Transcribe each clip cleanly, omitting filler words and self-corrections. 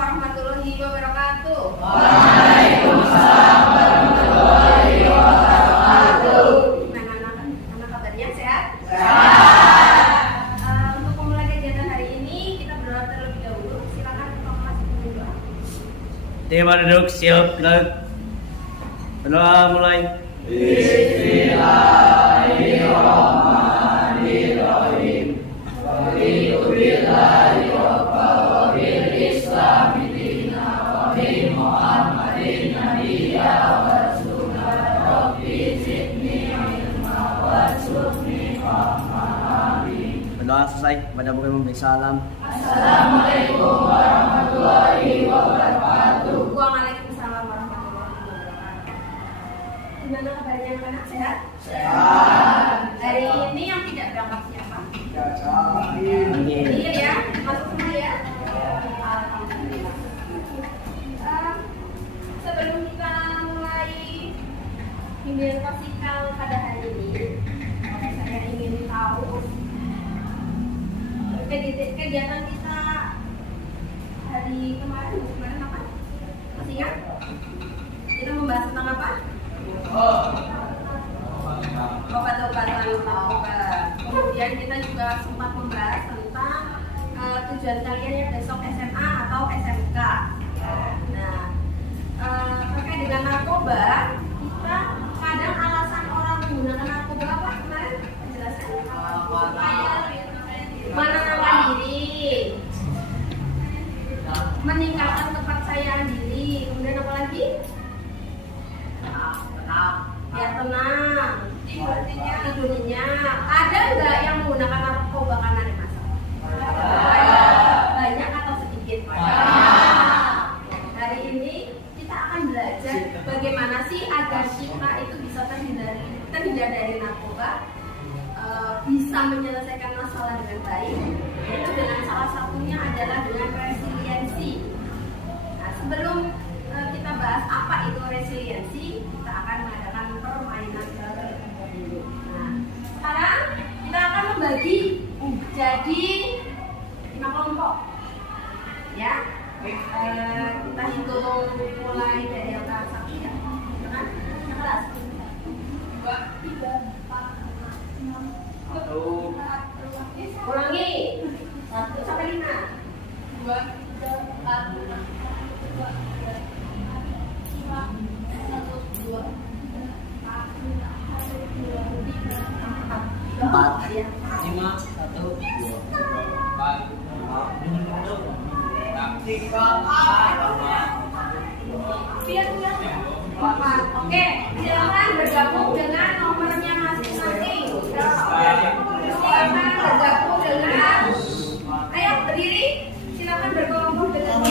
warahmatullahi wabarakatuh. Waalaikumsalam warahmatullahi wabarakatuh. Gimana kabarnya, sehat? Sehat. Untuk memulai kegiatan hari ini kita berdoa terlebih dahulu. Silakan Pak Mas berdoa. Tema duduk siap gerak. Berdoa mulai. Bismillahirrahmanirrahim. Alhamdulillahi rabbil Islami dina wa bi Muhammadin nabiyya wa rasulana rabbi zidni ilma warzuqni fahma. Amin. Berdoa selesai pada bukan memberi salam. Assalamualaikum warahmatullahi wabarakatuh. Waalaikumsalam warahmatullahi wabarakatuh. Gimana kabarnya anak-anak, sehat? Sehat. Hari ini yang tidak berangkat siapa? Amin. Iya ya, masuk semua ya. Alhamdulillah. Sebelum kita mulai bimbingan klasikal pada hari ini, saya ingin tahu kegiatan kita hari kemarin apa? Masih ingat? Kita membahas tentang apa? Obat-obatan narkoba. Kemudian kita juga sempat membahas tentang tujuan kalian yang besok SMA atau SMK. Nah, terkait dengan narkoba, kita kadang alasan orang menggunakan narkoba apa kemarin? Penjelasan? Menenangkan diri, meningkatkan kepercayaan diri, kemudian apa lagi? Biar tenang, tidurnya. Ada nggak yang menggunakan narkoba karena ada masalah? Banyak atau sedikit? Hari ini kita akan belajar bagaimana sih agar kita itu bisa terhindar dari narkoba, bisa menyelesaikan masalah dengan baik. Itu dengan salah satunya adalah dengan resiliensi. Nah, sebelum kita bahas apa itu resiliensi, kita akan mengadakan permainan dulu. Nah, sekarang kita akan membagi jadi 5 kelompok. Ya, kita hitung mulai dari angka 1 ya. Kan? Yang keras. 2, 3, 4, 5, 6, 7. Ulangi. 1 sampai 5. 2, 3, 4, 5, 2, 3, 4, 1, 2, 4, ya. 5, 1, 2, 4, 5. Oke, silakan bergabung dengan nomornya masing-masing. Silakan bergabung dengan. Ayo berdiri. Silakan berkelompok dengan.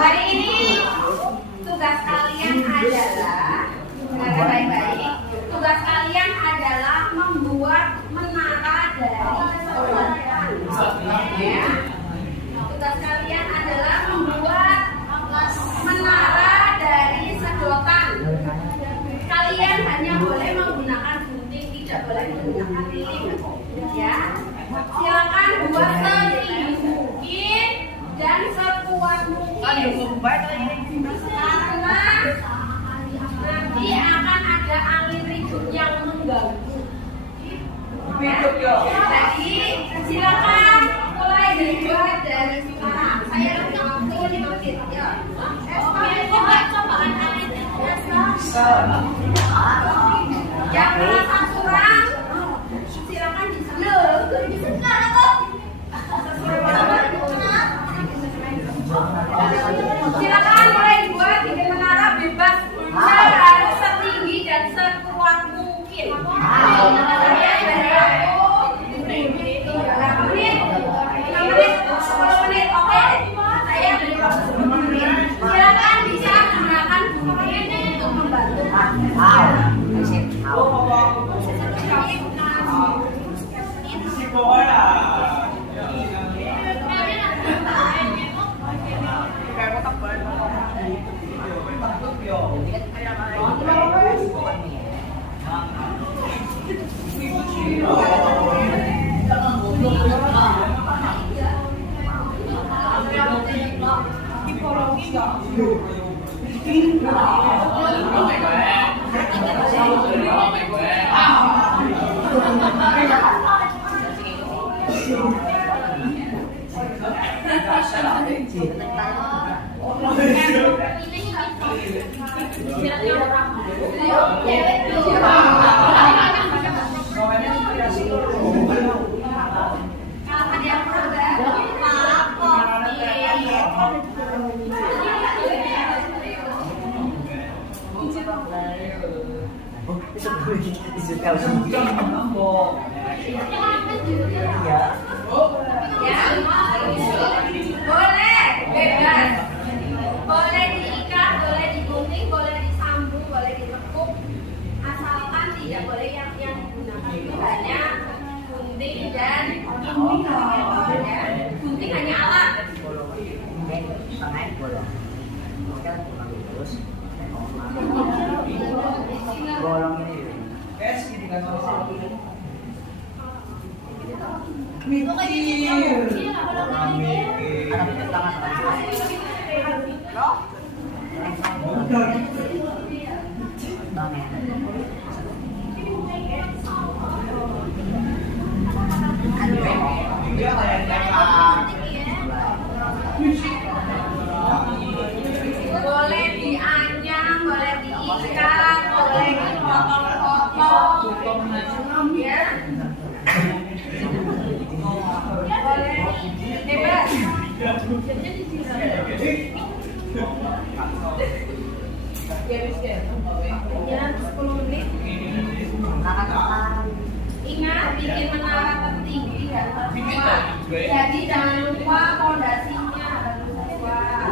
Hari ini tugas kalian adalah dengarkan baik-baik. Tugas kalian adalah membuat menara dari sedotan. Ya. Tugas kalian adalah membuat menara dari sedotan. Kalian hanya boleh menggunakan gunting, tidak boleh menggunakan lilin. Ya. Silakan buat setinggi mungkin dan sekuat mungkin. Karena nanti akan ada angin ribut yang mengganggu. Jadi silakan mulai dibuat dari sekarang. Saya udah waktu 5 menit. Ya. Cobaan angin yang merasa kurang, silakan di sana. Silakan mulai dibuat bikin menara bebas. Saya harus setinggi dan sekuat mungkin. Saya dari aku 3 menit, 6 menit, 10 menit. Oke, saya beri waktu 10 menit. Silakan bisa menggunakan gunting untuk membantu. Boleh, bebas. Boleh diikat, boleh digunting, boleh disambung, boleh ditekuk. Asalkan tidak boleh yang digunakan itu hanya gunting dan ya. Gunting hanya alat. Boleh dianyam, boleh diikat, boleh dipotong-potong, ya. Boleh bebas. Ya, 10 menit. Ingat bikin menara tertinggi dan terkuat. Jadi jangan lupa fondasinya harus kuat.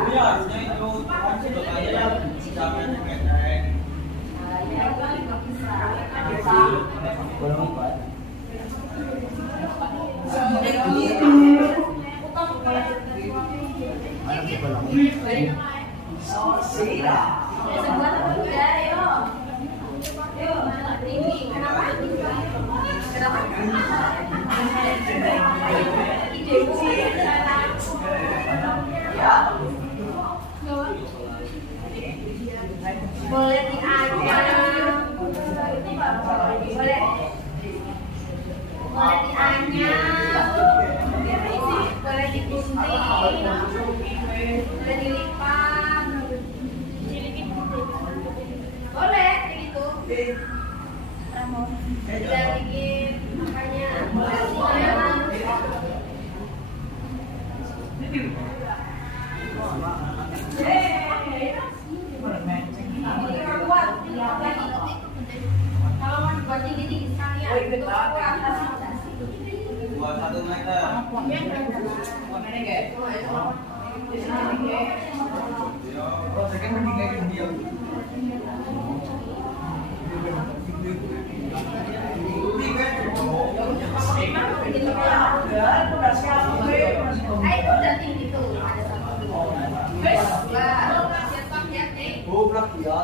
Sebuah tertinggi, ayo. Tinggi, kenapa? Kenapa? Boleh dianyam, boleh dianyam, boleh digunting, boleh dilipat. Tidak bikin makanya hasilnya kalau mau dibuat tinggi sekalian itu atas fondasi. 1 meter. Itu udah tinggi tuh.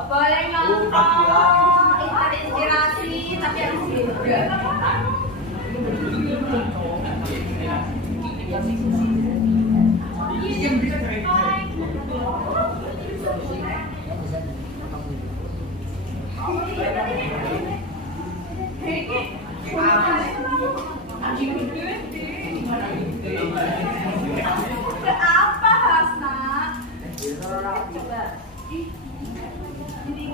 Boleh ngomong, itu ada inspirasi tapi harus juga. Apa Hasna? Coba. Sedikit nih.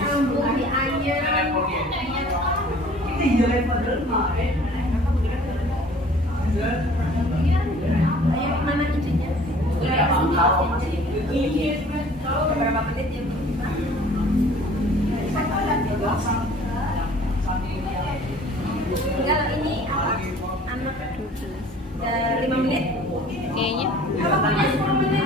Sambung dianyam. Ayo mana itunya? Berapa menit ya? Enggak, ini apa? Anak 5 menit? Kayaknya. Apa punya 10 menit?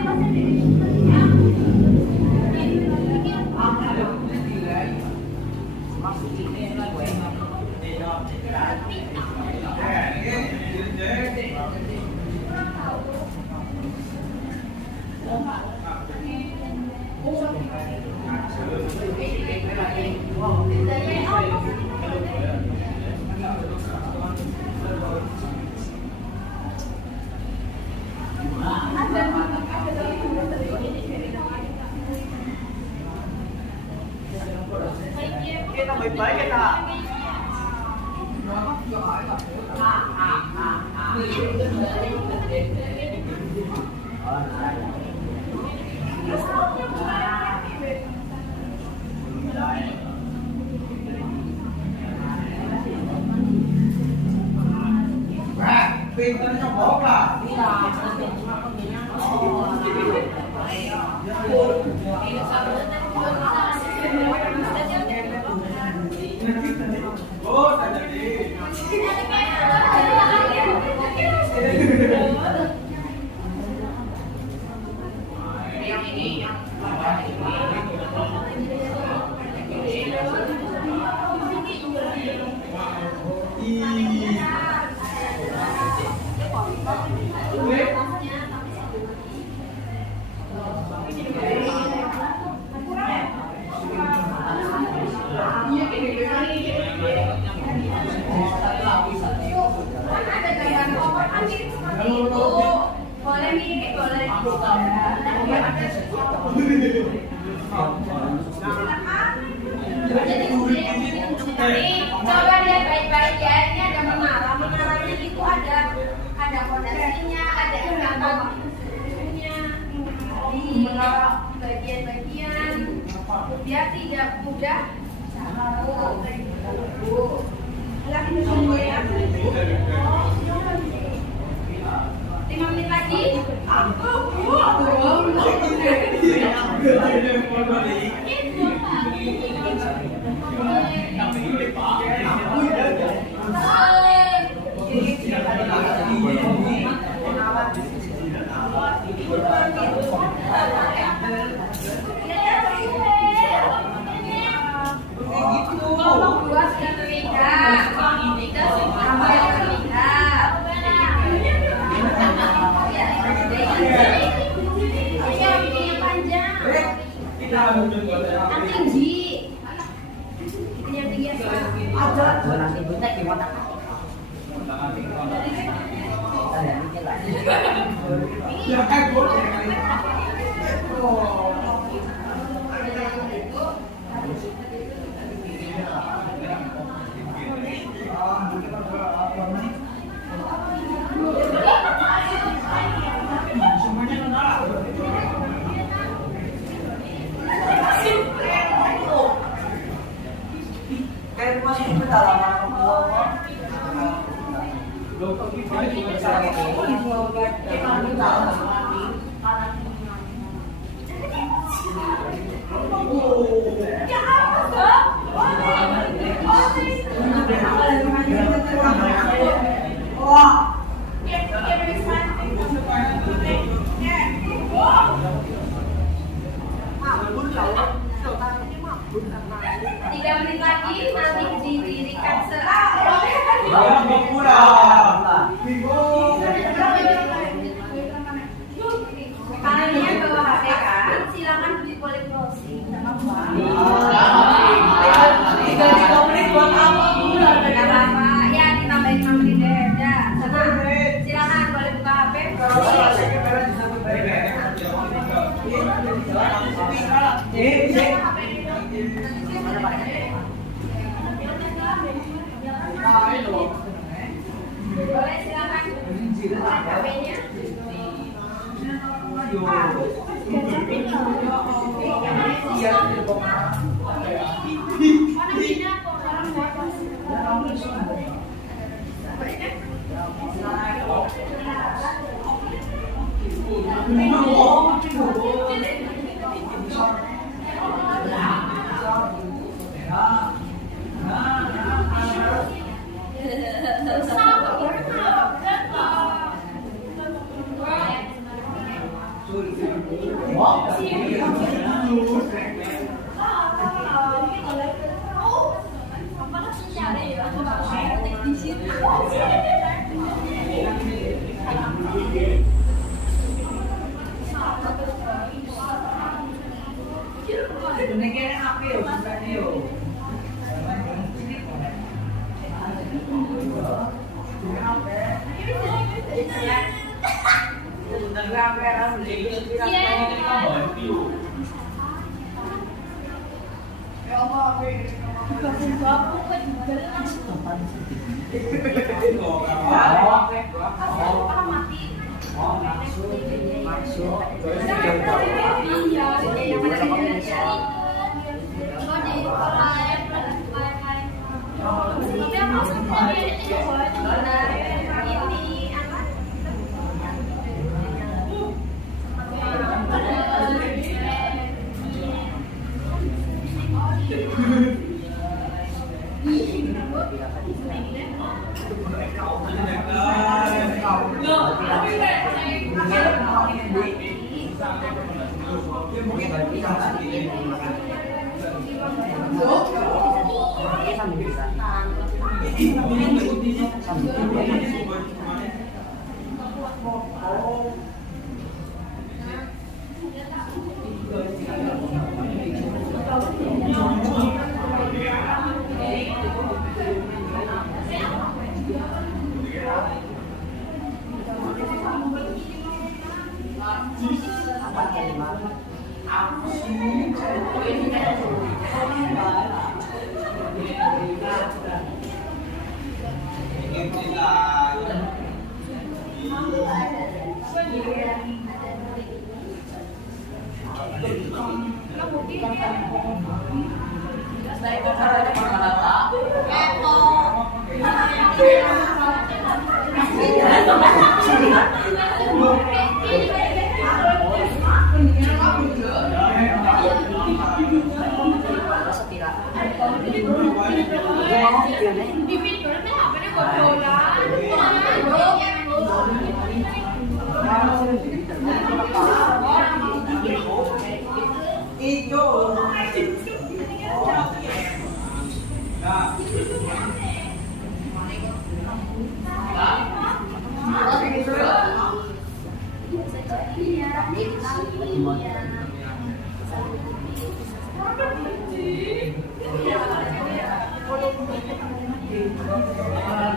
Kita baik-baik kita. Pinternya bohong lah. Oh, jadi. Boleh nih, boleh. Nih, coba lihat baik-baik ya. Ini ada menara. Menaranya itu ada fondasinya, ada ikatan-ikatannya di bagian-bagian biar tidak mudah jatuh. Lagi tunggu ya. 5 menit lagi. Ngomong 2 sudah terlihat. 3 sudah terlihat. Yang panjang. Yang tinggi. Yang tinggi apa? Nanti butek gimana? Tiga menit lagi nanti didirikan Kalian bawa HP kan? Silakan boleh browsing. Tinggal 3 menit buat apa? Tidak apa-apa. Ya ditambahin 5 menit deh. Ya, sana. Silakan boleh buka HP. Boleh silakan. HP-nya.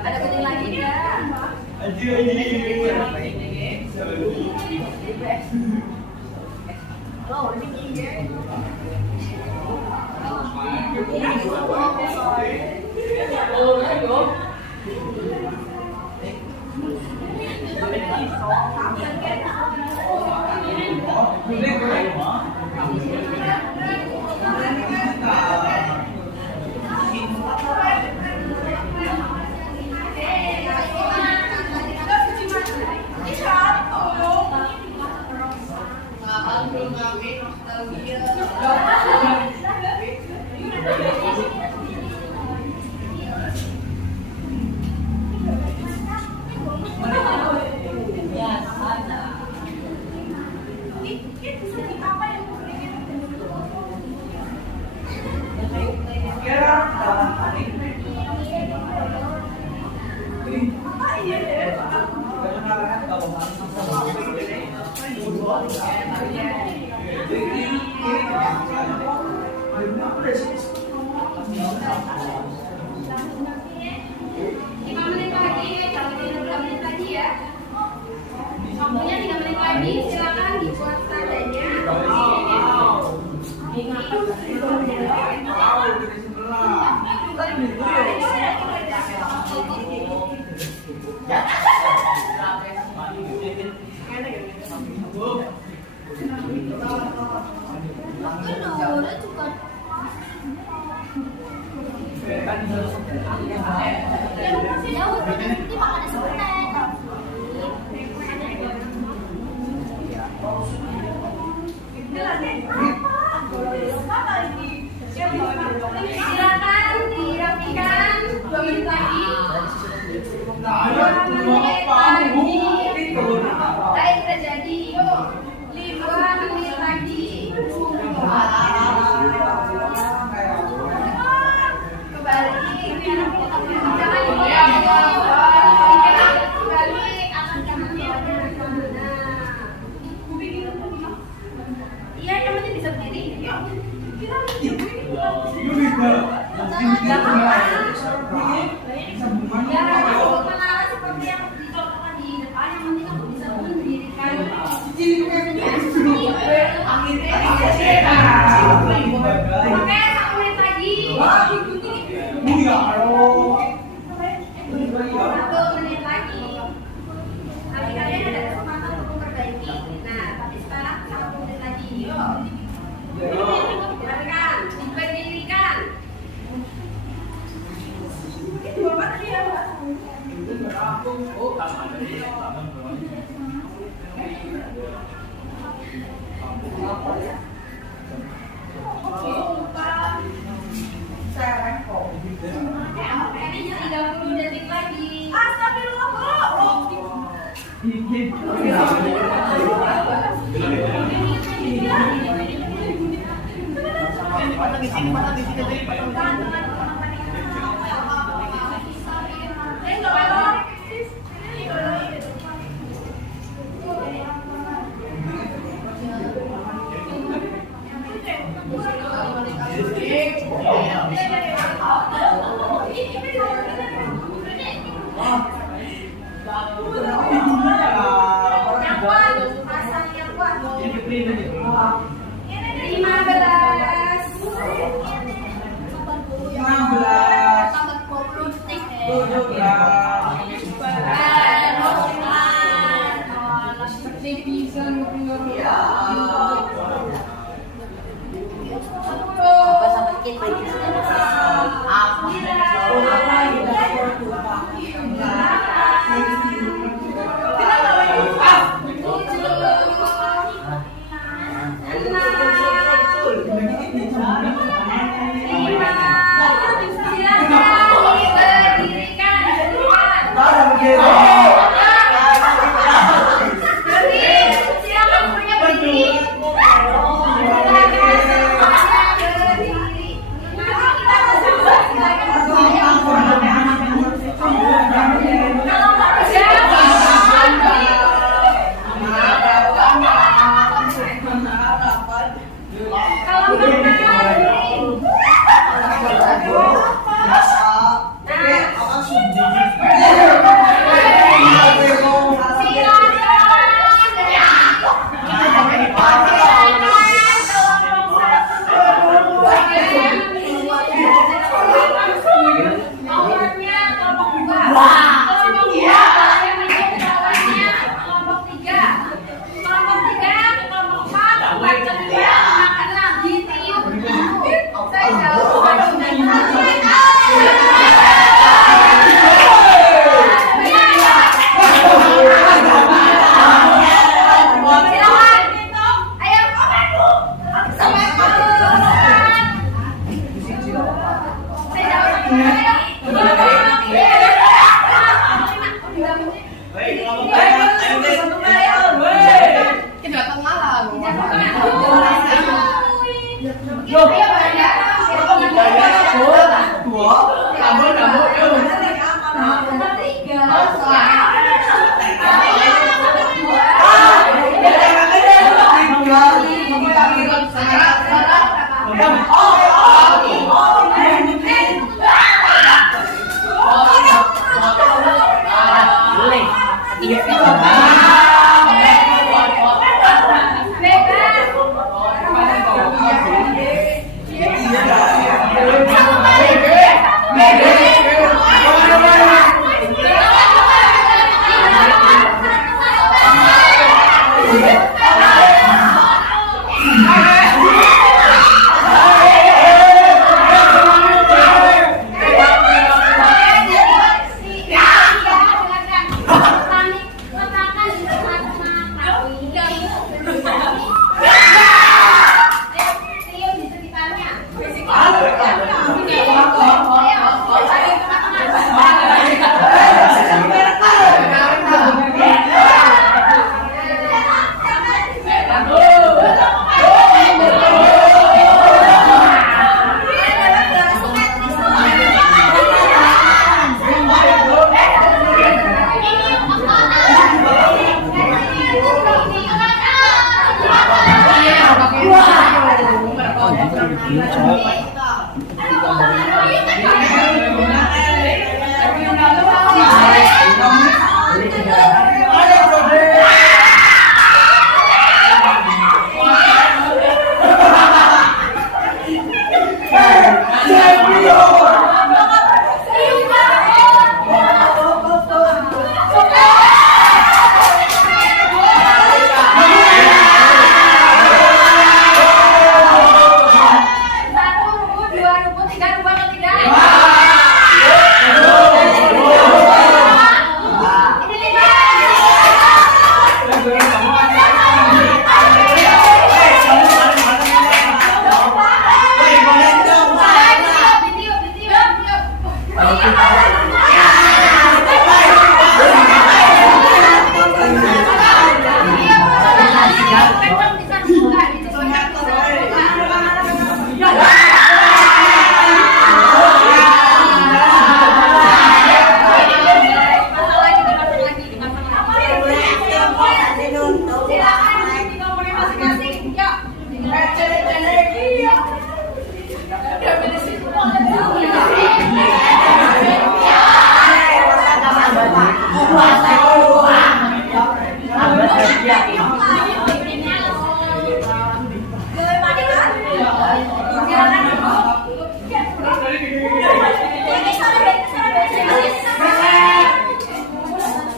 Ada kuning lagi nggak? menit lagi, jangan 3 menit lagi ya. Waktunya 3 menit lagi, silakan dibuat tandanya. Silakan dirapikan 2 menit lagi. 2 menit lagi. Baik terjadi. Yuk, 5 menit lagi. Kembali. Jangan dibalik. Akan kamarnya. Iya, yang penting bisa berdiri. Ini 30 detik lagi.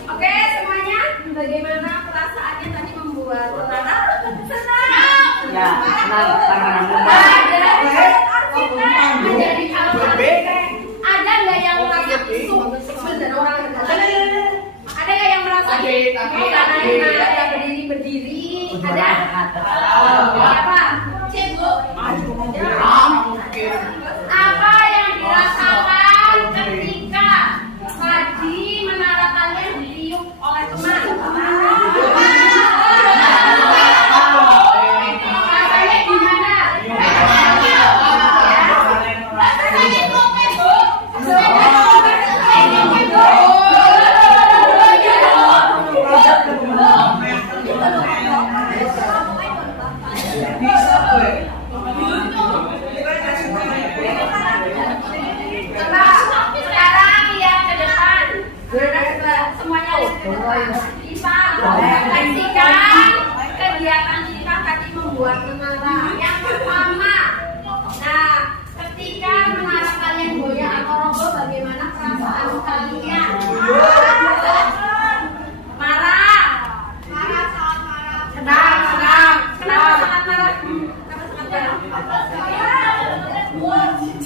Oke, semuanya, bagaimana perasaannya tadi membuat menara? Senang. Ya, senang karena Menjadi calon ada nggak yang merasa sebenarnya orang ada nggak yang merasa karena berdiri ada apa cek apa yang dirasakan ketika tadi menara kalian ditiup oleh teman rasanya gimana? Sekarang lihat ke depan. Semuanya lihat ke depan. Bisa refleksikan kegiatan kita tadi membuat menara. Yang pertama, nah, ketika menara kalian goyah atau roboh, bagaimana perasaan kalian? Marah. Marah, sangat marah. Senang. Kenapa sangat marah?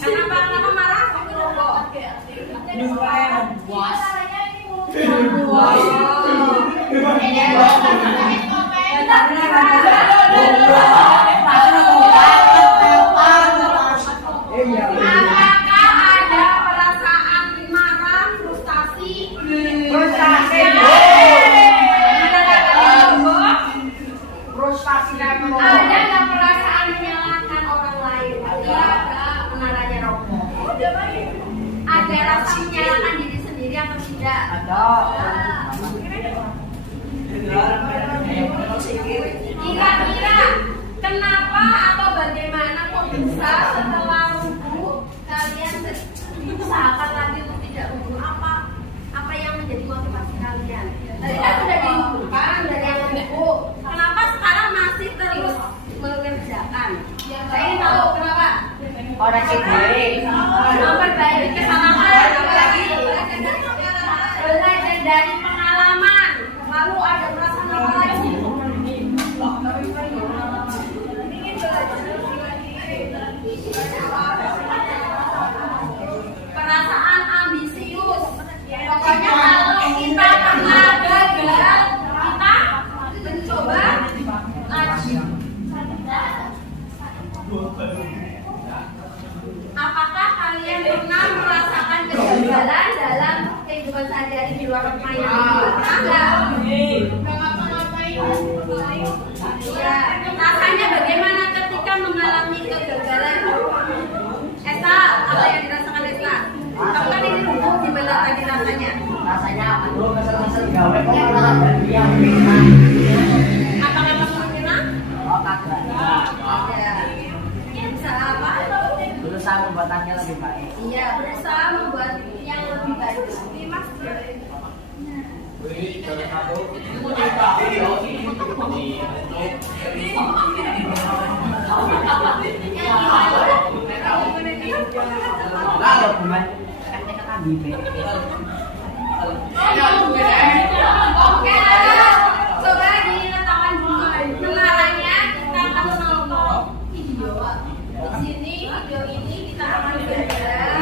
Kenapa marah? Waktu roboh. Apakah ada perasaan marah, frustasi? Ada nggak perasaan menyalahkan orang lain ketika menaranya roboh? Ada rasa menyalahkan diri sendiri atau tidak? Kira-kira Kenapa atau bagaimana kok bisa setelah rubuh kalian usahakan lagi untuk tidak rubuh? Apa yang menjadi motivasi kalian? Tadi kan sudah dirubuhkan dari yang rubuh. Kenapa sekarang masih terus mengerjakan? Saya ingin tahu kenapa? Orang sendiri. Memperbaiki kesalahan, apalagi belajar dari pengalaman. Lalu ada perasaan apa lagi? Perasaan ambisius. Pokoknya kalau kita pernah gagal, kita mencoba lagi. Apakah kalian pernah merasakan kegagalan dalam kehidupan sehari-hari di luar permainan? Iya. Rasanya bagaimana ketika mengalami kegagalan? Esa, apa yang dirasakan Esa? Kamu kan ini rubuh, gimana tadi rasanya? Rasanya aduh kesel-kesel gawe kok malah dia. Apakah kamu mengira? Oh kagak. Ya. Bisa apa? Berusaha membuatannya lebih baik. Iya, berusaha membuat yang lebih baik. Ini Mas. Kalau bukan kata bibe. Oke, coba diletakkan dulu. Menaranya kita akan menonton video. Di sini video ini kita akan belajar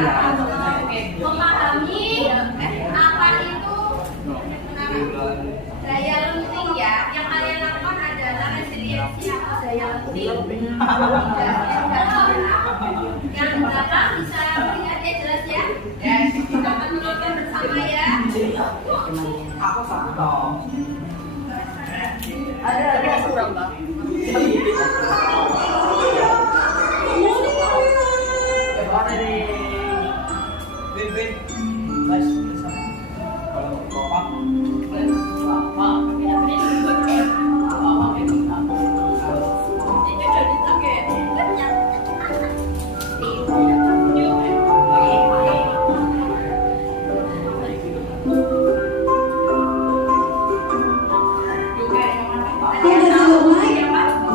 memahami apa itu daya lenting ya. Yang kalian lakukan adalah resiliensi atau daya lenting. Yang di belakang bisa melihat ya, jelas ya. Kita akan menonton bersama ya. Aku satu. Ada kurang bang.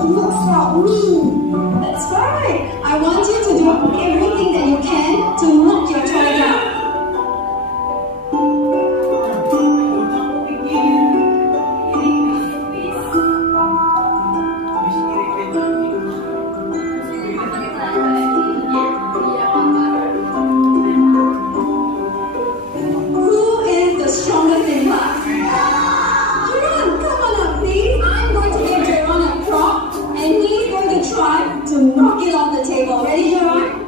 Looks like me. That's right. I want you to do everything that you can to knock your toy out. Who is the strongest in class? Jerome, come on up, please. I'm going to give Jerome a prop, and he's going to try to knock it off the table. Ready, Jerome?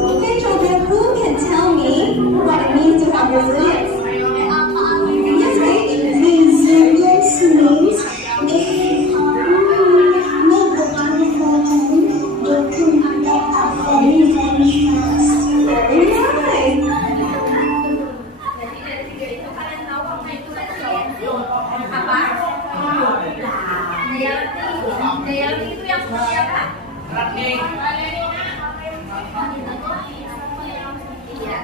Okay, children, who can tell me what it means to have resilience? Yes, right? Resilience means if make the wonderful thing, you can get up very, very fast. Very nice. Jadi dari video itu kalian tahu apa itu resiliensi? Apa? Daya lenting. Daya lenting itu yang seperti apa? Iya.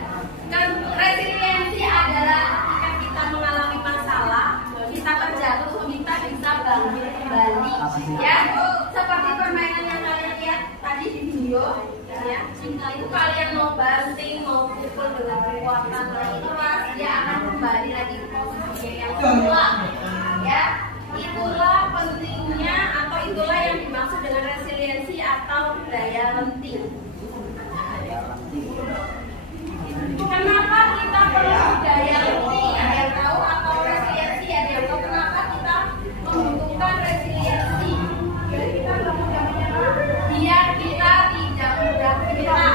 Kan resiliensi adalah ketika kita mengalami masalah, kita terjatuh, kita bisa bangkit kembali. Ya, seperti permainan yang kalian lihat tadi di video, ya. Itu kalian mau banting, mau pukul dengan kekuatan keras, dia akan kembali lagi ke posisinya yang semula. Ya, itulah pentingnya atau itulah yang dimaksud dengan resiliensi atau daya lenting. Kenapa kita perlu daya lenting? Ada yang tahu atau resiliensi? Ada yang tahu kenapa kita membutuhkan resiliensi? Biar kita tidak mudah menyerah.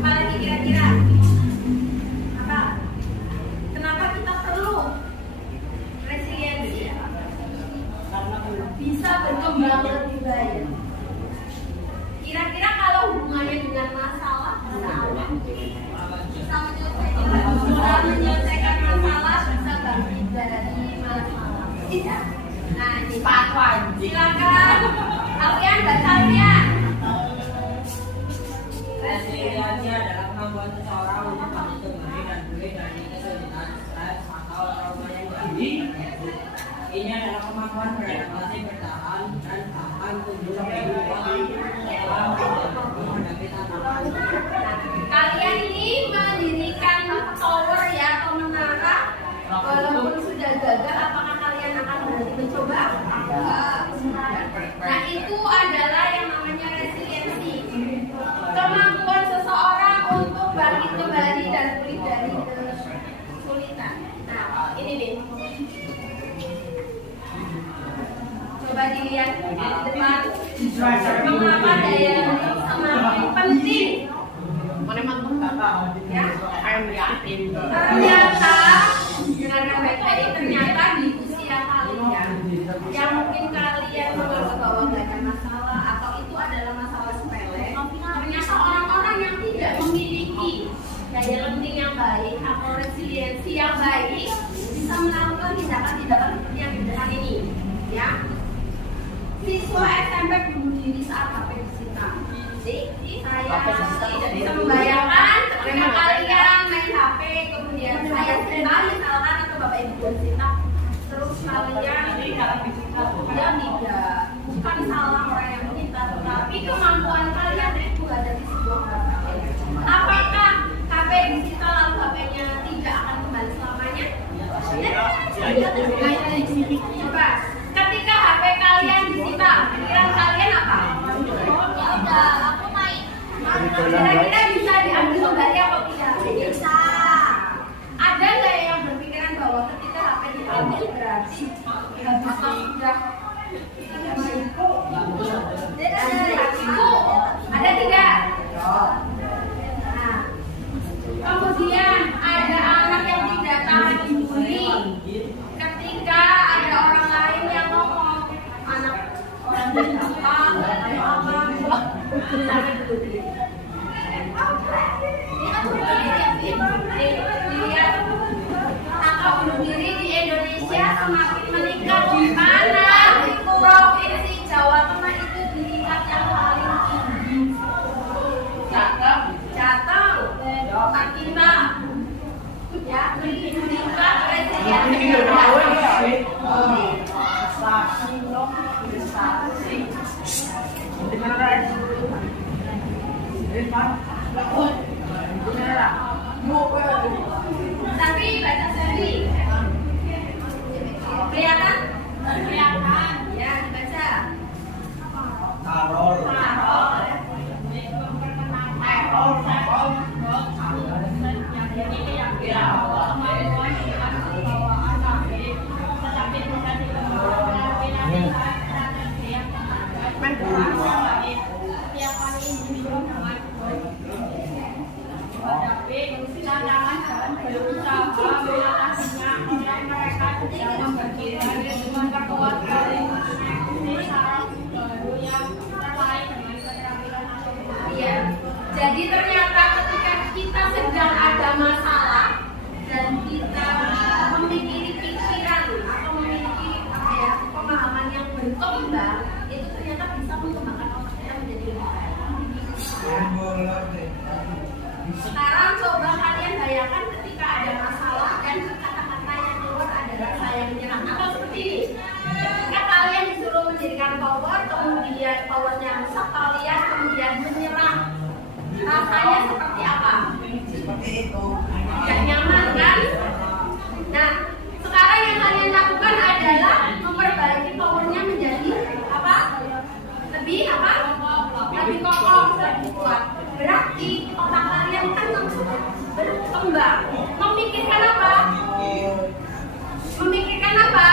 Apa lagi kira-kira? Apa? Kenapa kita perlu resiliensi? Bisa berkembang lebih baik. kemampuan beradaptasi, bertahan, dan tahan tubuh dalam menghadapi tantangan. Kalian ini mendirikan tower ya atau menara, walaupun sudah gagal, apakah kalian akan berhenti mencoba? Nah, itu adalah yang namanya resiliensi. Kemampuan seseorang untuk bangkit kembali dan pulih dari kesulitan. Nah, ini nih. Coba dilihat di depan. Mengapa daya semakin penting? Ya, ternyata dengarkan baik-baik, ternyata di usia kalian yang mungkin kalian menganggap bahwa nggak ada masalah atau itu adalah masalah sepele, ternyata orang-orang yang tidak memiliki daya lenting yang baik atau resiliensi yang baik bisa melakukan tindakan-tindakan seperti yang di depan ini, ya. Siswa SMP bunuh diri saat HP disita. Saya tidak bisa membayangkan ketika kalian main HP, kemudian saya sendiri misalkan atau bapak ibu disita, terus kalian tidak, bukan salah orang yang menyita, tetapi kemampuan kalian itu ada di sebuah HP. Apakah HP disita lalu HP-nya tidak akan kembali selamanya? Coba, ketika HP kalian disita, pikiran kalian apa? Aku main. Kira-kira bisa diambil kembali apa tidak? Bisa. Ada nggak yang berpikiran bahwa ketika HP diambil berarti habis sudah ada tidak? Nah, kemudian ada anak yang tidak tahan dibully ketika ada orang lain yang ngomong anak orang lihat angka bunuh diri di Indonesia semakin meningkat. Di mana provinsi Jawa Tengah itu di tingkat yang paling tinggi. Jateng, kita ya meningkat resiliensi. Tapi baca sendiri. Kelihatan? Kelihatan. Ya, dibaca. Karol. Iya. Jadi ternyata ketika kita sedang ada masalah dan kita memiliki pikiran atau memiliki pemahaman yang berkembang, itu ternyata bisa mengembangkan otak kita menjadi lebih baik. Sekarang coba kalian bayangkan ketika ada masalah dan kata-kata yang keluar adalah saya menyerah atau seperti ini. Ketika kalian disuruh mendirikan power, kemudian powernya rusak, kalian kemudian menyerah, rasanya seperti apa? Seperti itu. Tidak nyaman kan? Nah, sekarang yang kalian lakukan adalah memperbaiki powernya menjadi apa? Lebih apa? Lebih kokoh, lebih kuat. Berarti otak kalian kan langsung berkembang. Memikirkan apa? Memikirkan apa?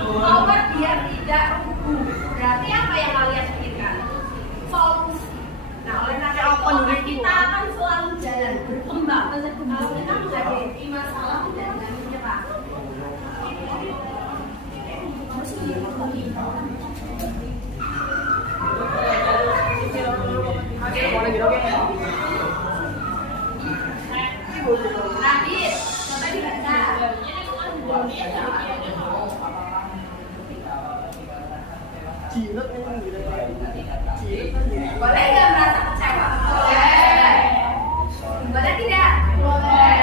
Power biar tidak rubuh. Berarti apa yang kalian pikirkan? Solusi. Nah, oleh karena itu otak kita akan selalu jalan berkembang. Kalau kita menghadapi masalah jangan menyerah. Terakhir, coba dibaca. Boleh nggak merasa kecewa? Boleh. Boleh tidak? Boleh.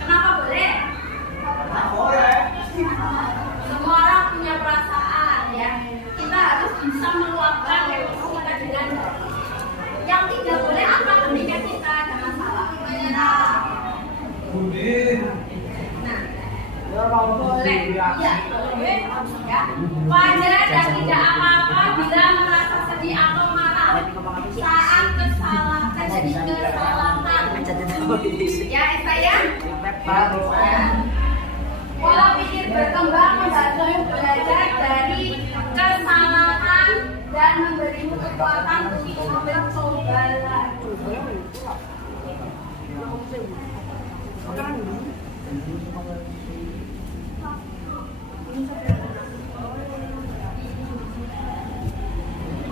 Kenapa boleh? Boleh. Semua orang punya jelek. Ya, ya. Wajar dan tidak apa-apa bila merasa sedih atau marah saat terjadi kesalahan. Ya, saya. Pola pikir berkembang membantu belajar dari kesalahan dan memberimu kekuatan untuk mencoba lagi.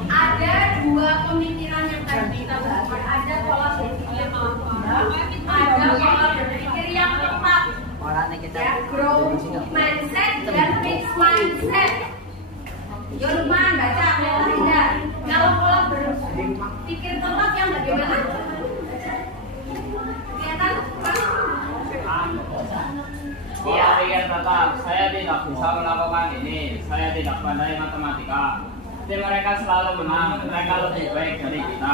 Ada dua pemikiran yang tadi kita bahas. Ada pola berpikir yang berkembang, ada pola berpikir yang tepat. Ya, growth mindset dan fixed mindset. Yurman baca tidak. Kalau pola berpikir tetap yang bagaimana? Kelihatan? Pola pikir tetap, saya tidak bisa melakukan ini, saya tidak pandai matematika. Tapi mereka selalu menang, mereka lebih baik dari kita.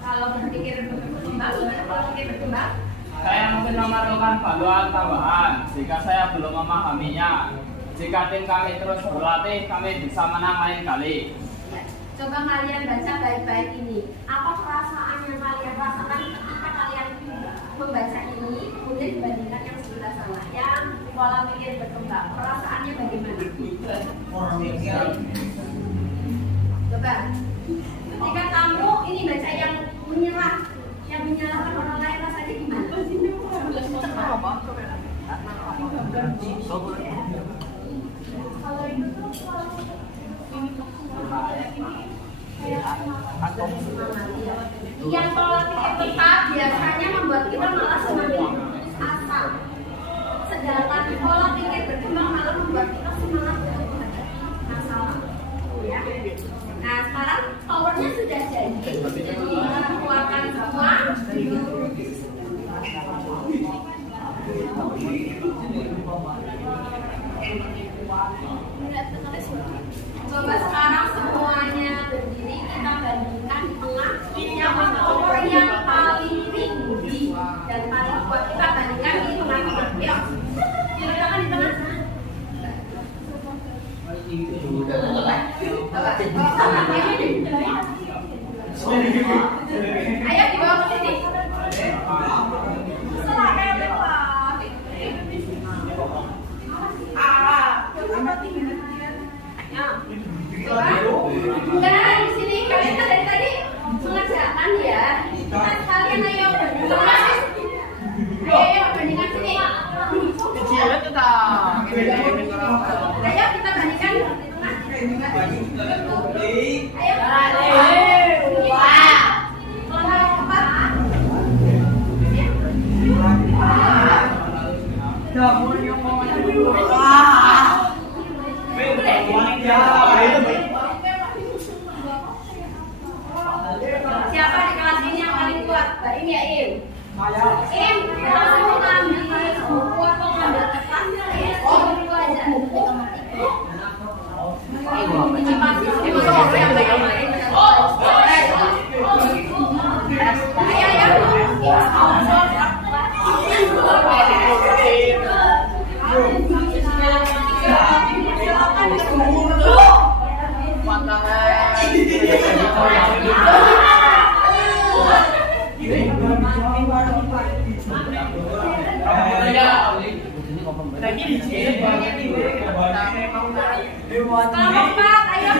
Kalau berpikir berkembang, gimana pola pikir berkembang? Saya mungkin memerlukan bantuan tambahan jika saya belum memahaminya. Jika tim kami terus berlatih, kami bisa menang lain kali. Ya, coba kalian baca baik-baik ini. Apa perasaan yang kalian rasakan ketika kalian membaca ini, kemudian dibandingkan yang sebelah sana, yang pola pikir berkembang? Perasaannya bagaimana? Coba. Ketika kamu ini baca yang menyerah, yang menyalahkan orang lain, rasanya gimana? Kalau itu tuh yang pola pikir tetap biasanya membuat kita malah semakin putus asa. Sedangkan pola pikir berkembang malah membuat kita semangat untuk menghadapi masalah. Ya. Nah sekarang powernya sudah jadi. Jadi kita keluarkan semua. Coba sekarang semuanya berdiri, kita bandingkan di tengah siapa power yang paling tinggi dan paling kuat, kita bandingkan di tengah-tengah. Yuk, diletakkan di tengah. Ayo dibawa ke sini. Dan di sini kalian dari tadi mengerjakan ya. Kita sekalian ayo bandingkan. Ayo bandingkan sini. Kecil itu tak. Ayo kita bandingkan. Ayo. Wah. Siapa di kelas ini yang paling kuat? Mbak Im ya Im? Im, kamu ngambil buku atau ngambil kertas? Buku aja. Kelompok 4, ayo.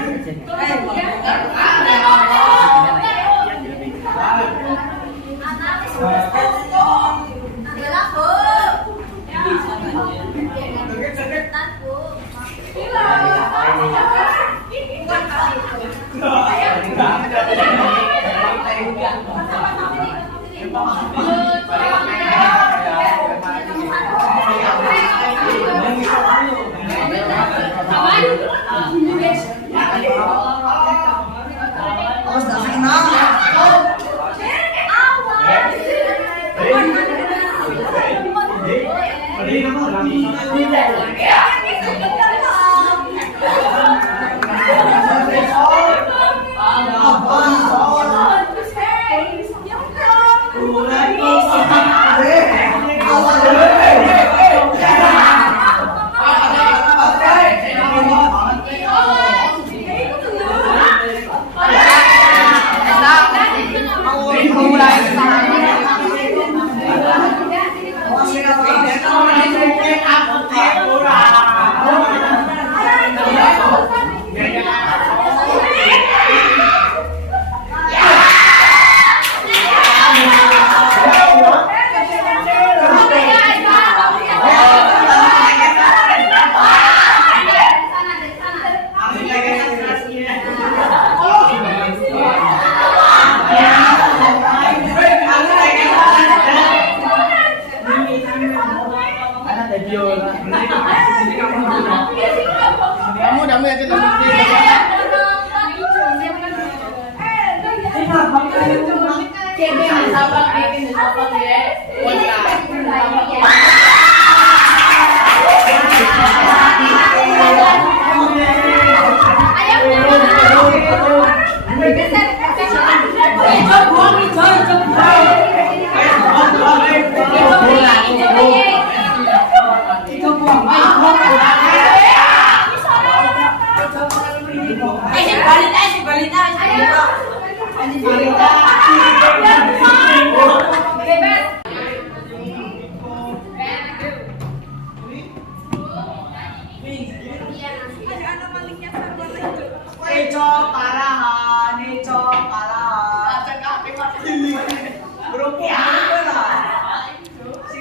Kini nasabak ya. Ini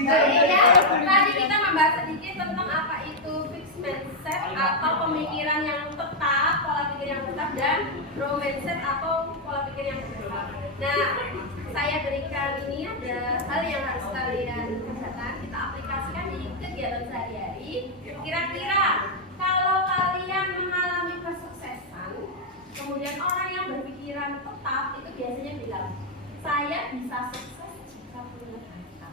baik ya. Tadi kita membahas sedikit tentang apa itu fixed mindset atau pemikiran yang tetap, pola pikir yang tetap, dan growth mindset atau pola pikir yang berubah. Nah, saya berikan ini ada hal yang harus kalian kerjakan, kita aplikasikan di kegiatan sehari-hari. Kira-kira kalau kalian mengalami kesuksesan, kemudian orang yang berpikiran tetap itu biasanya bilang, saya bisa sukses jika punya harta.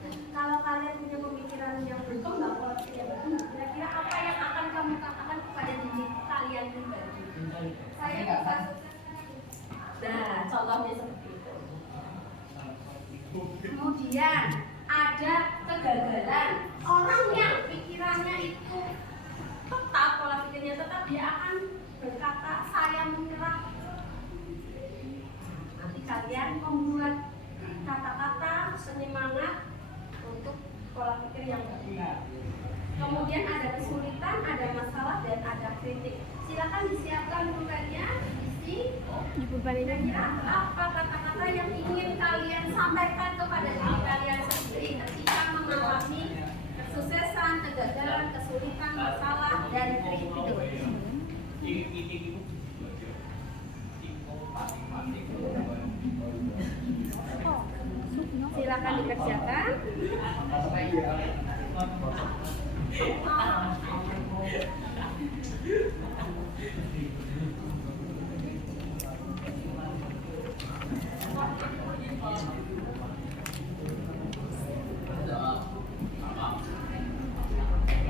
Nah, kalau kalian punya pemikiran yang berkembang, pola pikir yang berkembang, kira-kira apa yang akan kamu katakan kepada diri kalian pribadi? Saya bisa sukses. Nah, contohnya seperti itu. Kemudian ada kegagalan. Orang yang pikirannya itu tetap, pola pikirnya tetap, dia akan berkata, saya menyerah. Nanti kalian membuat kata-kata penyemangat untuk pola pikir yang benar. Kemudian ada kesulitan, ada masalah, dan ada kritik. Silakan disiapkan pulpennya, diisi. Kira-kira apa kata-kata yang ingin kalian sampaikan kepada diri kalian sendiri ketika mengalami kesuksesan, kegagalan, kesulitan, masalah, dan kritik. Silakan dikerjakan.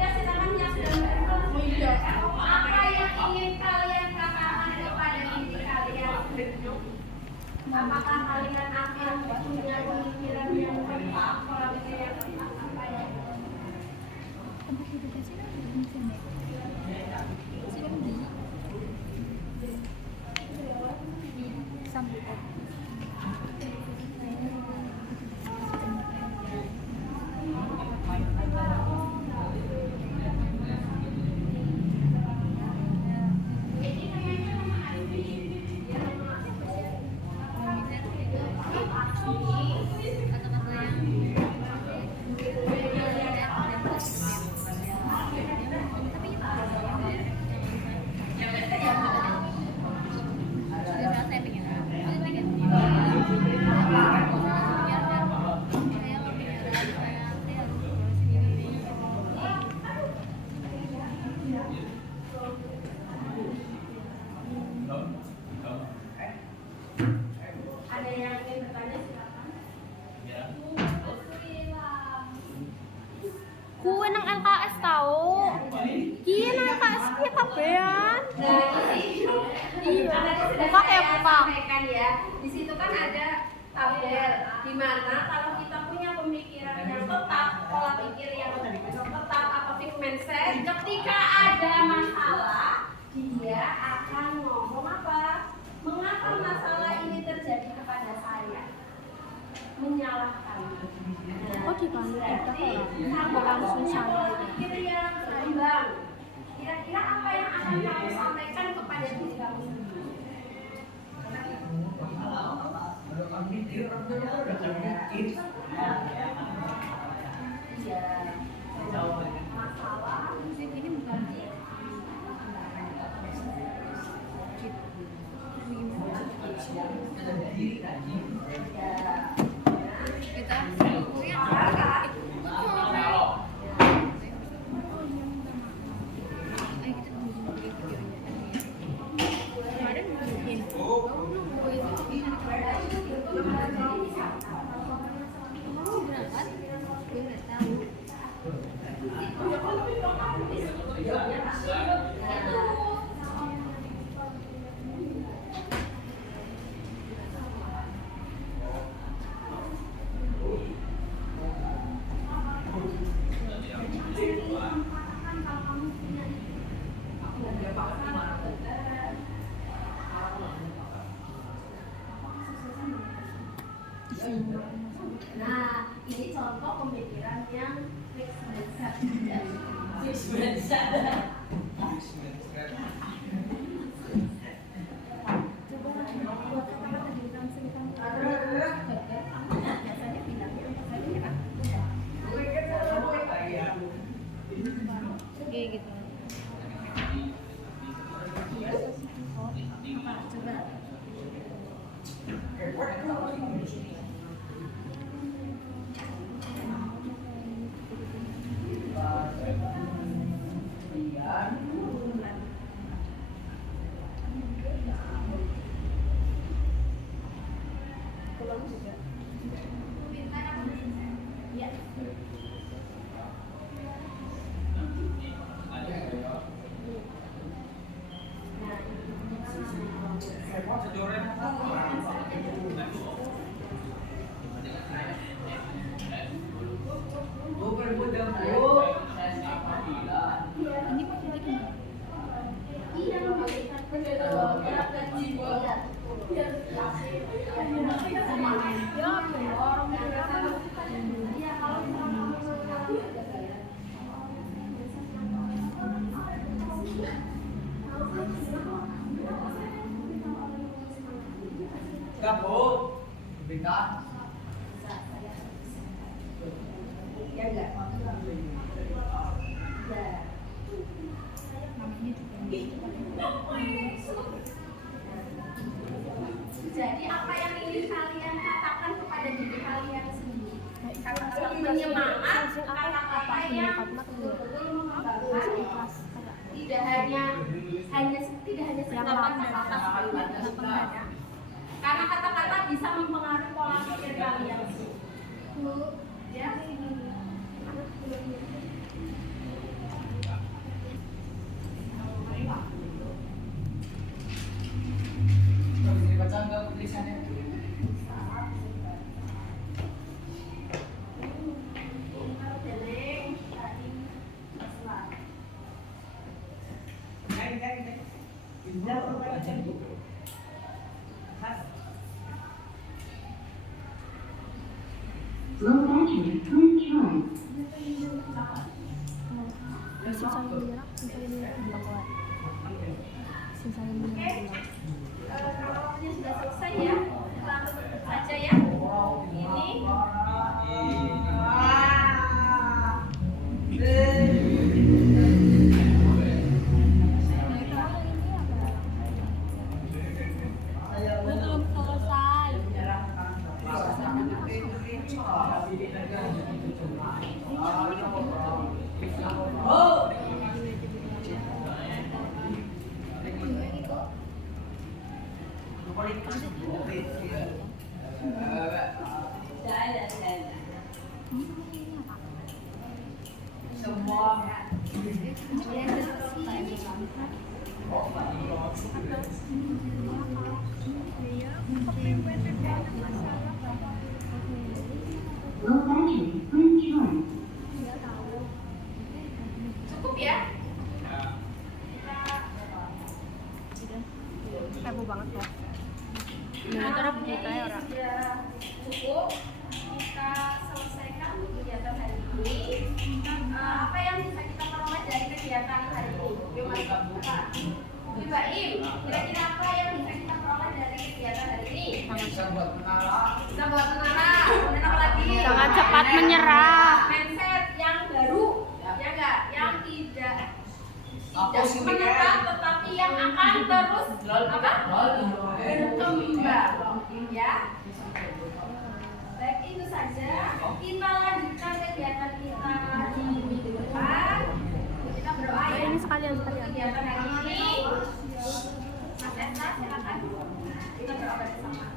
Ya, silakan yang sudah apa yang ingin kalian katakan kepada diri kalian? Apakah kalian akan punya pemikiran yang tetap, pola pikir yang tetap, apa ya? Ada yang ingin bertanya, silakan. Kue nang LKS tahu. Iya nang LKS piye kabehan? Iya. Buka kayak buka. Sampaikan ya. Di situ kan ada tabel di mana kalau kita punya pemikiran yang tetap, pola pikir yang tetap atau fixed mindset, ketika ada masalah dia akan ngomong apa? Mengapa masalah ini terjadi kepada saya? Menyalahkan. Oh, dibalik kita Kamu langsung salah. Pikir yang seimbang. Kira-kira apa yang akan kamu sampaikan kepada diri kamu sendiri? Iya. Masalah ini bukan Nah, ini contoh pemikiran yang Kayak gitu. Gabung, bintang. Ya enggak. Jadi apa yang ingin kalian katakan kepada diri kalian sendiri? Kata-kata penyemangat, kata-kata yang betul-betul membanggakan. Tidak hanya sekedar kata-kata sebenarnya. Karena kata-kata bisa mempengaruhi pola pikir kalian. Ya. Baca enggak tulisannya? Low battery, please charge. Kalau ini sudah selesai ya, langsung saja ya. Ini Belum selesai. Low battery, please charge. cukup ya. Heboh banget kok. Nah, ini sudah cukup. Kita selesaikan kegiatan hari ini. Apa yang bisa kita peroleh dari kegiatan hari ini? Yuk, Mbak Im, kira-kira apa yang bisa kita peroleh dari kegiatan hari ini? Bisa buat menara. Bisa buat menara. Kemudian apa lagi? Jangan cepat menyerah. Mindset yang baru, ya enggak? Yang tidak Apa sih, menyerah, tetapi yang akan terus apa? Berkembang, ya. Baik, itu saja. Kita lanjutkan kegiatan kita di minggu depan. Kita berdoa ya. Ini sekalian. Kegiatan hari ini. Mas Esa, silakan. Kita berdoa bersama.